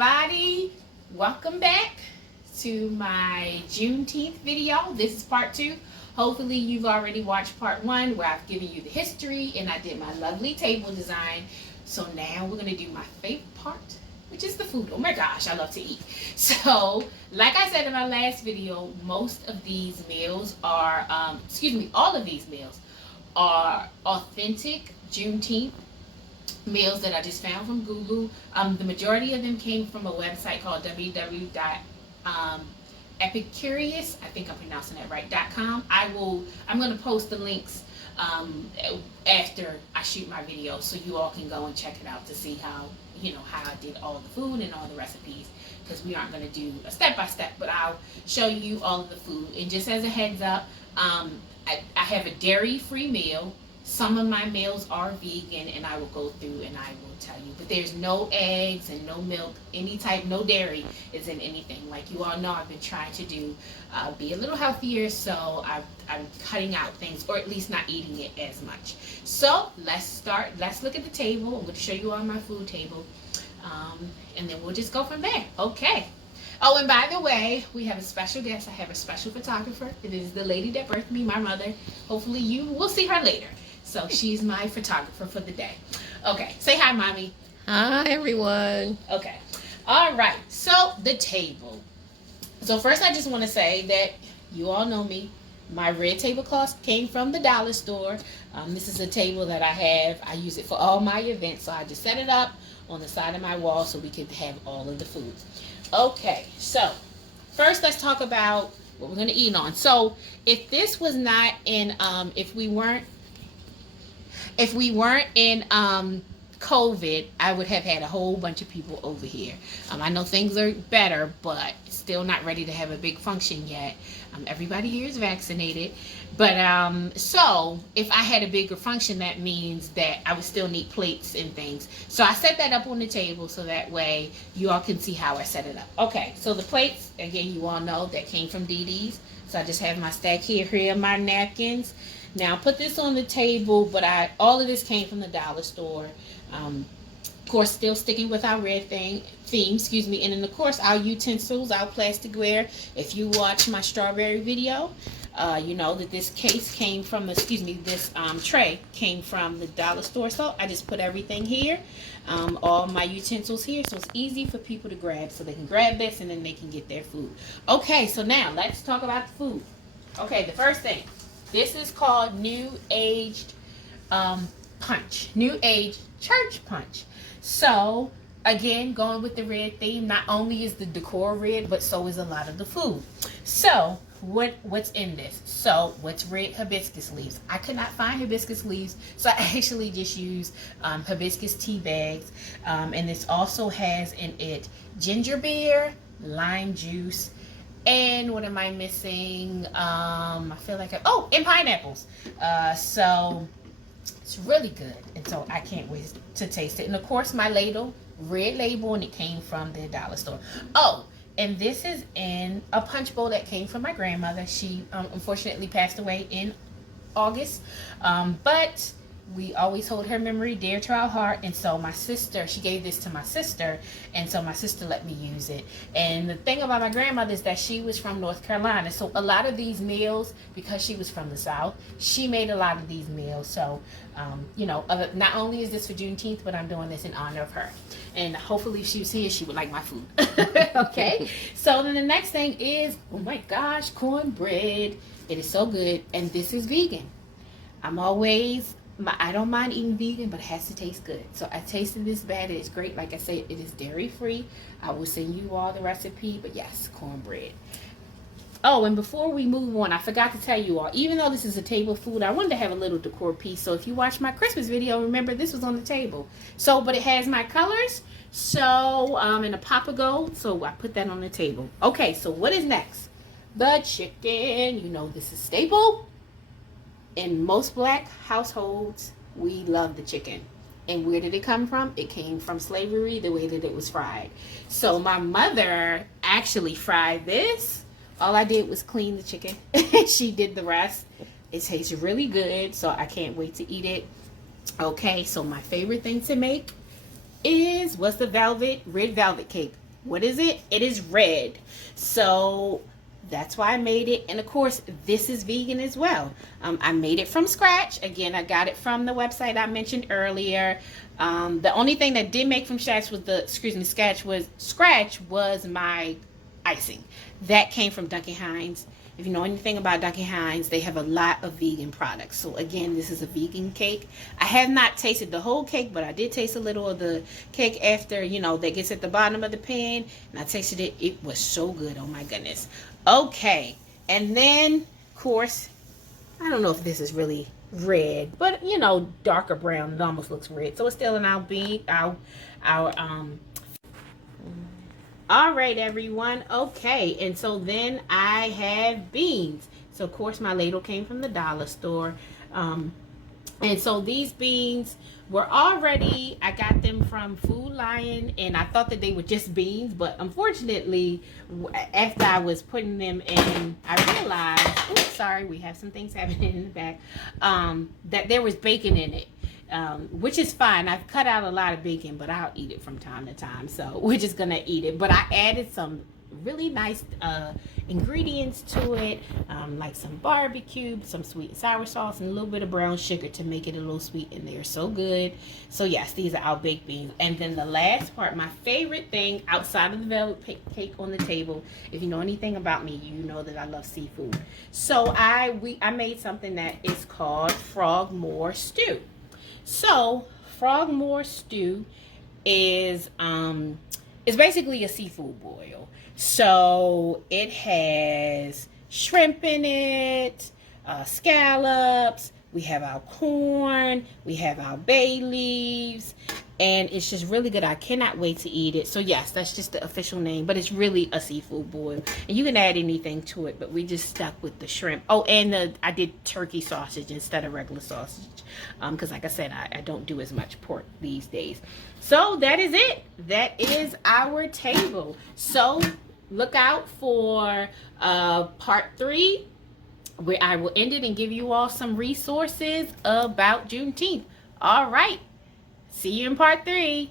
everybody, welcome back to my Juneteenth video. This is part 2. Hopefully you've already watched part 1 where I've given you the history and I did my lovely table design. So now we're going to do my favorite part, which is the food. Oh my gosh, I love to eat. So like I said in my last video, most of these meals are, all of these meals are authentic Juneteenth meals that I just found from Google. The majority of them came from a website called www.epicurious, I think I'm pronouncing that right, .com. I'm going to post the links after I shoot my video, so you all can go and check it out to see how I did all the food and all the recipes, because we aren't going to do a step-by-step, but I'll show you all of the food. And just as a heads up, I have a dairy-free meal. Some of my meals are vegan, and I will go through and I will tell you. But there's no eggs and no milk, no dairy is in anything. Like you all know, I've been trying to be a little healthier, so I'm cutting out things, or at least not eating it as much. So let's start. Let's look at the table. I'm going to show you on my food table, and then we'll just go from there. Okay. Oh, and by the way, we have a special guest. I have a special photographer. It is the lady that birthed me, my mother. Hopefully you will see her later. So she's my photographer for the day. Okay, say hi, Mommy. Hi, everyone. Okay, all right, so the table. So first I just want to say that you all know me. My red tablecloth came from the dollar store. This is a table that I have. I use it for all my events, so I just set it up on the side of my wall so we can have all of the food. Okay, so first let's talk about what we're going to eat on. So if this was not in, if we weren't in COVID, I would have had a whole bunch of people over here. I know things are better, but still not ready to have a big function yet. Everybody here is vaccinated. But so if I had a bigger function, that means that I would still need plates and things. So I set that up on the table so that way you all can see how I set it up. Okay, so the plates, again, you all know that came from DD's. So I just have my stack here. Here are my napkins. Now, I put this on the table, but all of this came from the dollar store. Of course, still sticking with our red theme, and then, of course, our utensils, our plasticware. If you watch my strawberry video, you know that this case came from, this tray came from the dollar store. So I just put everything here, all my utensils here, so it's easy for people to grab. So they can grab this, and then they can get their food. Okay, so now let's talk about the food. Okay, the first thing. This is called New Aged Punch. New Age Church Punch. So, again, going with the red theme, not only is the decor red, but so is a lot of the food. So, what's in this? So, what's red? Hibiscus leaves. I could not find hibiscus leaves, so I actually just used hibiscus tea bags. And this also has in it ginger beer, lime juice, and what am I missing? I feel like and pineapples. So it's really good, and so I can't wait to taste it. And of course, my ladle, red label, and it came from the dollar store. Oh, and this is in a punch bowl that came from my grandmother. She unfortunately passed away in August, but we always hold her memory dear to our heart. And so my sister, she gave this to my sister, and so my sister let me use it. And the thing about my grandmother is that she was from North Carolina, so a lot of these meals, because she was from the South, she made a lot of these meals. So not only is this for Juneteenth, but I'm doing this in honor of her, and hopefully if she was here, she would like my food. Okay, so then the next thing is, oh my gosh, cornbread. It is so good, and this is vegan. I don't mind eating vegan, but it has to taste good. So I tasted this bad. It's great. Like I say, it is dairy free. I will send you all the recipe, but yes, cornbread. Oh, and before we move on, I forgot to tell you all, even though this is a table food, I wanted to have a little decor piece. So if you watch my Christmas video, remember this was on the table. So, but it has my colors. So, and a pop of gold. So I put that on the table. Okay, so what is next? The chicken. You know this is staple. In most black households, we love the chicken. And where did it come from? It came from slavery, the way that it was fried. So my mother actually fried this. All I did was clean the chicken. She did the rest. It tastes really good, so I can't wait to eat it. Okay, so my favorite thing to make is, what's the red velvet cake? what is it? It is red. So that's why I made it. And of course, this is vegan as well. I made it from scratch. Again, I got it from the website I mentioned earlier. The only thing that did make from scratch was my icing. That came from Duncan Hines. If you know anything about Duncan Hines, they have a lot of vegan products. So again, this is a vegan cake. I have not tasted the whole cake, but I did taste a little of the cake after, that gets at the bottom of the pan. And I tasted it. It was so good. Oh my goodness. Okay. And then, of course, I don't know if this is really red, but darker brown. It almost looks red. So it's still in all right, everyone. Okay, and so then I have beans. So of course my ladle came from the dollar store. And so these beans were already, I got them from Food Lion, and I thought that they were just beans, but unfortunately, after I was putting them in, I realized, oops, sorry, we have some things happening in the back, that there was bacon in it. Which is fine. I've cut out a lot of bacon, but I'll eat it from time to time. So we're just going to eat it. But I added some really nice ingredients to it, like some barbecue, some sweet and sour sauce, and a little bit of brown sugar to make it a little sweet. And they're so good. So yes, these are our baked beans. And then the last part, my favorite thing outside of the velvet cake on the table, if you know anything about me, you know that I love seafood. So I made something that is called frogmore stew. So, frogmore stew is basically a seafood boil. So, it has shrimp in it, scallops, we have our corn, we have our bay leaves, and it's just really good. I cannot wait to eat it. So yes, that's just the official name, but it's really a seafood boil. And you can add anything to it, but we just stuck with the shrimp. Oh, and I did turkey sausage instead of regular sausage. Because like I said, I don't do as much pork these days. So that is it. That is our table. So look out for part 3, where I will end it and give you all some resources about Juneteenth. All right. See you in part 3.